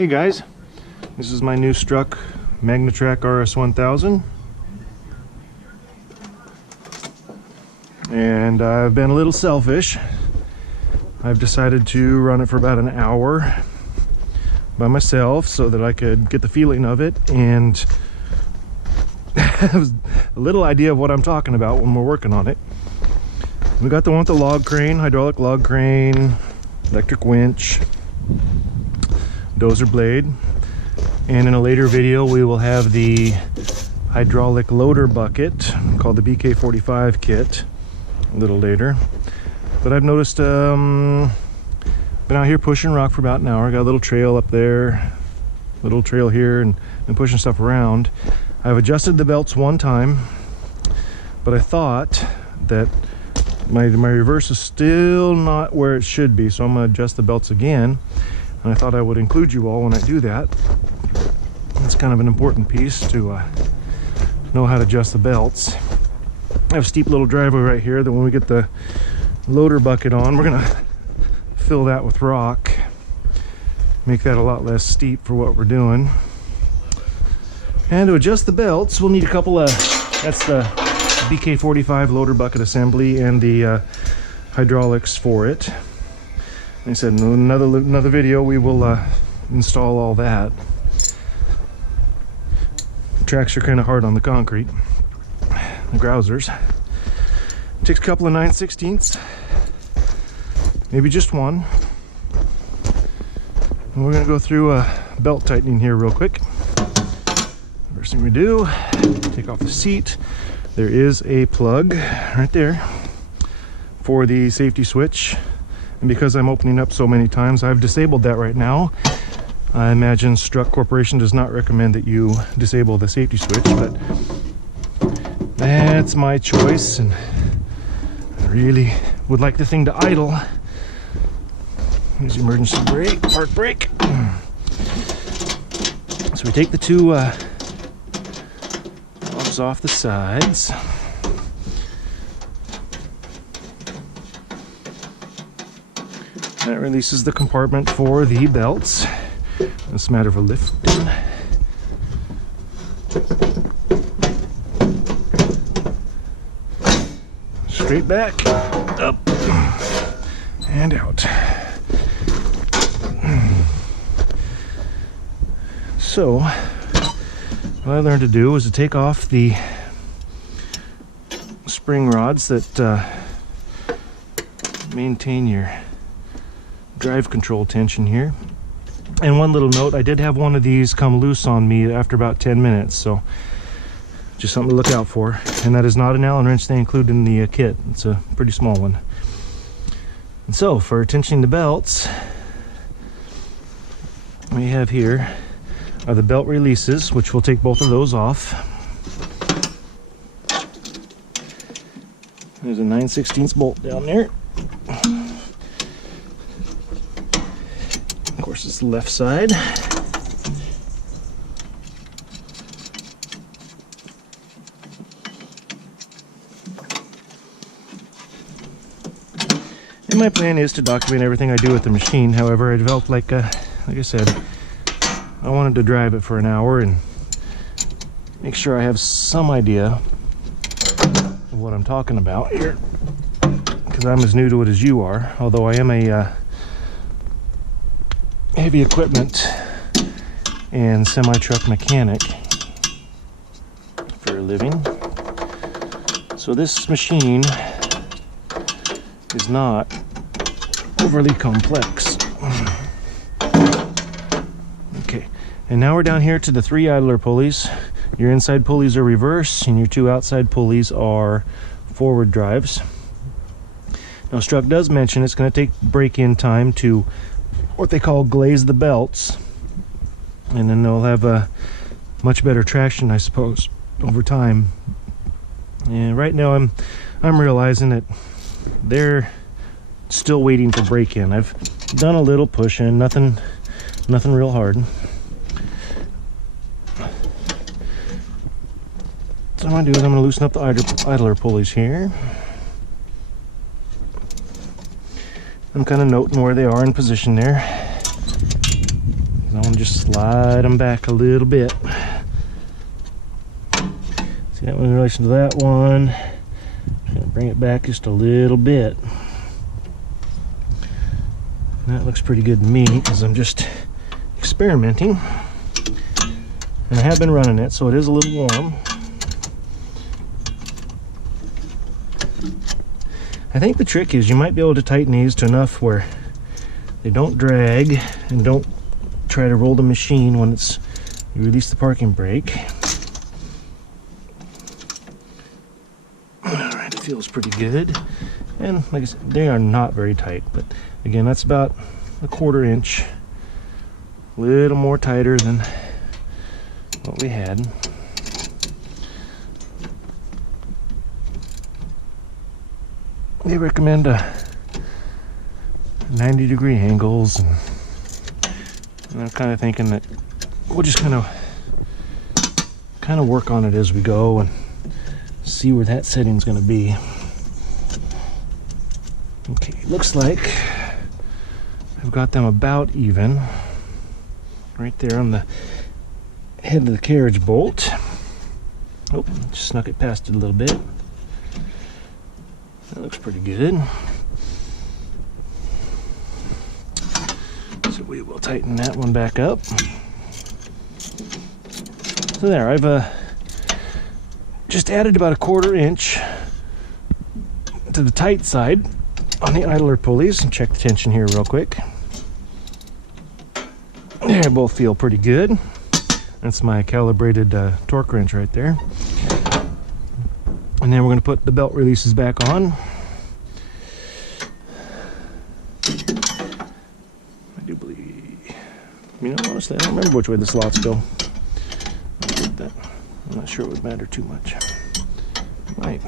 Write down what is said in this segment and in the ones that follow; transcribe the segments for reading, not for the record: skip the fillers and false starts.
Hey guys, this is my new Struck Magnatrack RS1000, and I've been a little selfish. I've decided to run it for about an hour by myself so that I could get the feeling of it and have a little idea of what I'm talking about when we're working on it. We got the one with the log crane, hydraulic log crane, electric winch, dozer blade, and in a later video we will have the hydraulic loader bucket called the BK45 kit a little later. But I've noticed been out here pushing rock for about an hour. Got a little trail up there, little trail here, and pushing stuff around. I've adjusted the belts one time, but I thought that my reverse is still not where it should be, so I'm going to adjust the belts again. And I thought I would include you all when I do that. It's kind of an important piece to know how to adjust the belts. I have a steep little driveway right here that when we get the loader bucket on, we're going to fill that with rock. Make that a lot less steep for what we're doing. And to adjust the belts, we'll need a couple of, that's the BK45 loader bucket assembly and the hydraulics for it. Like I said, in another video we will install all that. Tracks are kind of hard on the concrete, the grousers. It takes a couple of 9/16ths, maybe just one. And we're going to go through belt tightening here real quick. First thing we do, take off the seat. There is a plug right there for the safety switch. And because I'm opening up so many times, I've disabled that right now. I imagine Struck Corporation does not recommend that you disable the safety switch, but that's my choice, and I really would like the thing to idle. Here's the emergency brake, park brake. So we take the two knobs off the sides. That releases the compartment for the belts. It's a matter of a lifting. Straight back, up, and out. So, what I learned to do was to take off the spring rods that maintain your drive control tension here. And one little note, I did have one of these come loose on me after about 10 minutes, so just something to look out for. And that is not an Allen wrench they include in the kit. It's a pretty small one. And so for tensioning the belts, we have here are the belt releases, which we'll take both of those off. There's a 9/16 bolt down there. Of course, it's the left side. And my plan is to document everything I do with the machine. However, I developed, like I said, I wanted to drive it for an hour and make sure I have some idea of what I'm talking about here, because I'm as new to it as you are, although I am a heavy equipment and semi-truck mechanic for a living. So this machine is not overly complex. Okay, and now we're down here to the 3 idler pulleys. Your inside pulleys are reverse and your 2 outside pulleys are forward drives. Now Struck does mention it's going to take break-in time to what they call glaze the belts, and then they'll have a much better traction, I suppose, over time. And right now I'm realizing that they're still waiting for break-in. I've done a little pushing, nothing real hard. So what I'm going to do is I'm going to loosen up the idler pulleys here. I'm kind of noting where they are in position there. I want to just slide them back a little bit. See that one in relation to that one. I'm going to bring it back just a little bit. That looks pretty good to me because I'm just experimenting. And I have been running it, so it is a little warm. I think the trick is you might be able to tighten these to enough where they don't drag and don't try to roll the machine when you release the parking brake. Alright, it feels pretty good. And like I said, they are not very tight, but again, that's about a 1/4 inch. A little more tighter than what we had. They recommend 90-degree angles, and I'm kind of thinking that we'll just kind of work on it as we go and see where that setting's going to be. Okay, looks like I've got them about even right there on the head of the carriage bolt. Oh, just snuck it past it a little bit. That looks pretty good. So we will tighten that one back up. So there, I've just added about a 1/4 inch to the tight side on the idler pulleys, and check the tension here real quick. They both feel pretty good. That's my calibrated torque wrench right there. And then we're going to put the belt releases back on. I do believe, honestly, I don't remember which way the slots go. I'm not sure it would matter too much. Right.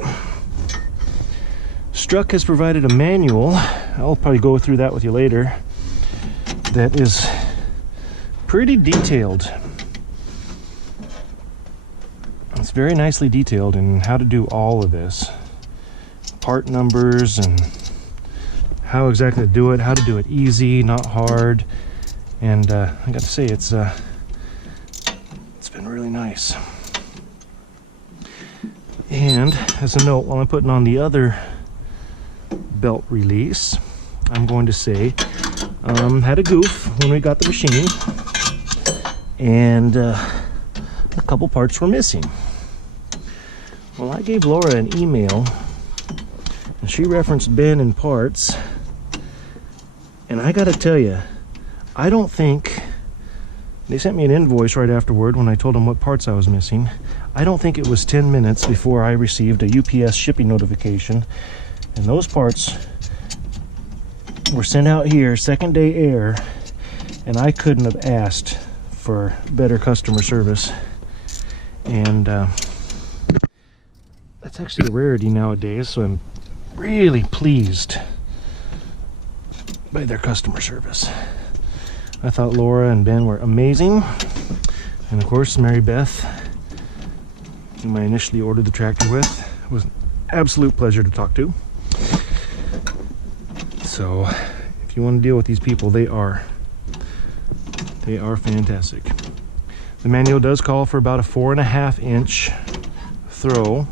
Struck has provided a manual. I'll probably go through that with you later. That is pretty detailed. It's very nicely detailed in how to do all of this. Part numbers and how exactly to do it, how to do it easy, not hard. And I got to say, it's been really nice. And as a note, while I'm putting on the other belt release, I'm going to say, had a goof when we got the machine, and a couple parts were missing. Well, I gave Laura an email, and she referenced Ben and parts, and I gotta tell you, I don't think, they sent me an invoice right afterward when I told them what parts I was missing. I don't think it was 10 minutes before I received a UPS shipping notification, and those parts were sent out here, second day air, and I couldn't have asked for better customer service. And that's actually a rarity nowadays, so I'm really pleased by their customer service. I thought Laura and Ben were amazing, and of course Mary Beth, whom I initially ordered the tractor with, was an absolute pleasure to talk to. So if you want to deal with these people, they are fantastic. The manual does call for about a 4.5 inch throw.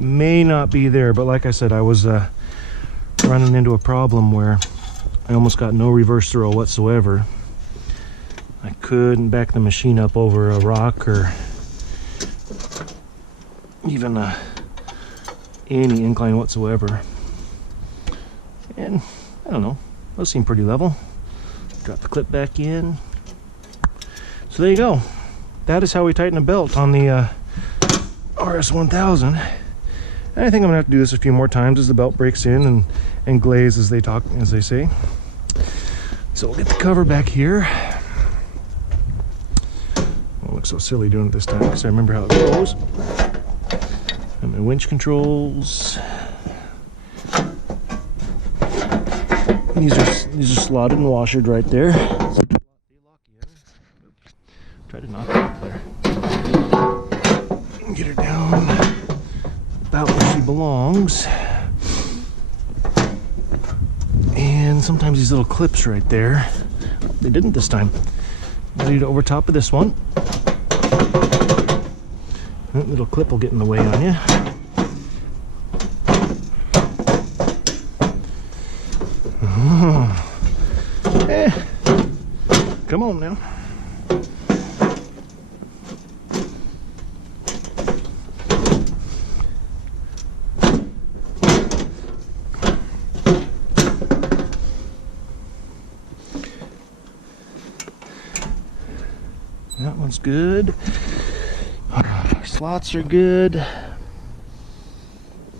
May not be there, but like I said, I was running into a problem where I almost got no reverse throw whatsoever. I couldn't back the machine up over a rock or even any incline whatsoever. And I don't know, those seem pretty level. Drop the clip back in. So there you go. That is how we tighten a belt on the RS1000. And I think I'm gonna have to do this a few more times as the belt breaks in and glaze, as they say. So we'll get the cover back here. Won't look so silly doing it this time because I remember how it goes. And my winch controls. These are slotted and washered right there. So try to knock it up there. Get her down about where she belongs. And sometimes these little clips right there, they didn't this time. Ready to over top of this one. That little clip will get in the way on you. Come on now. That one's good. Our slots are good.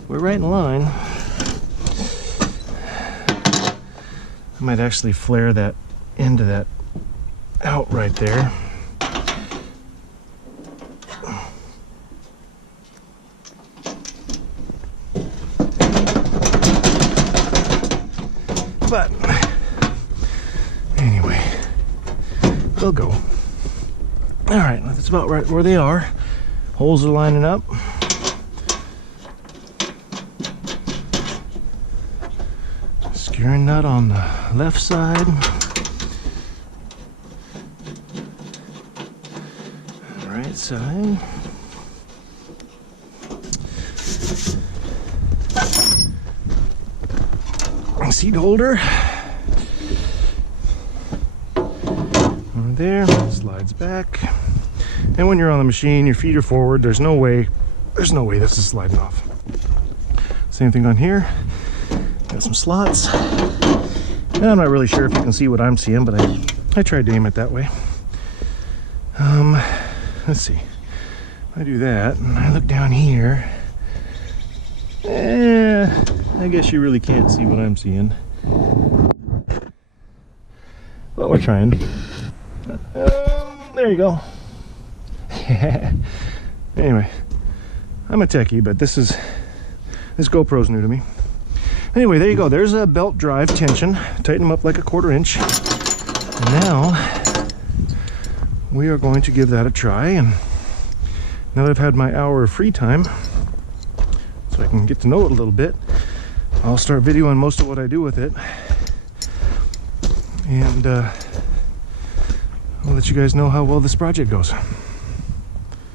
We're right in line. I might actually flare that end of that out right there. But anyway, they'll go. All right, that's about right where they are. Holes are lining up. Securing nut on the left side. Right side. Seat holder. Over there, slides back. And when you're on the machine, your feet are forward. There's no way this is sliding off. Same thing on here. Got some slots. And I'm not really sure if you can see what I'm seeing, but I tried to aim it that way. Let's see. If I do that and I look down here, I guess you really can't see what I'm seeing. But we're trying. There you go. Anyway, I'm a techie, but this GoPro's new to me. Anyway, there you go. There's a belt drive tension. Tighten them up like a 1/4 inch. And now we are going to give that a try. And now that I've had my hour of free time, so I can get to know it a little bit, I'll start videoing most of what I do with it. And I'll let you guys know how well this project goes.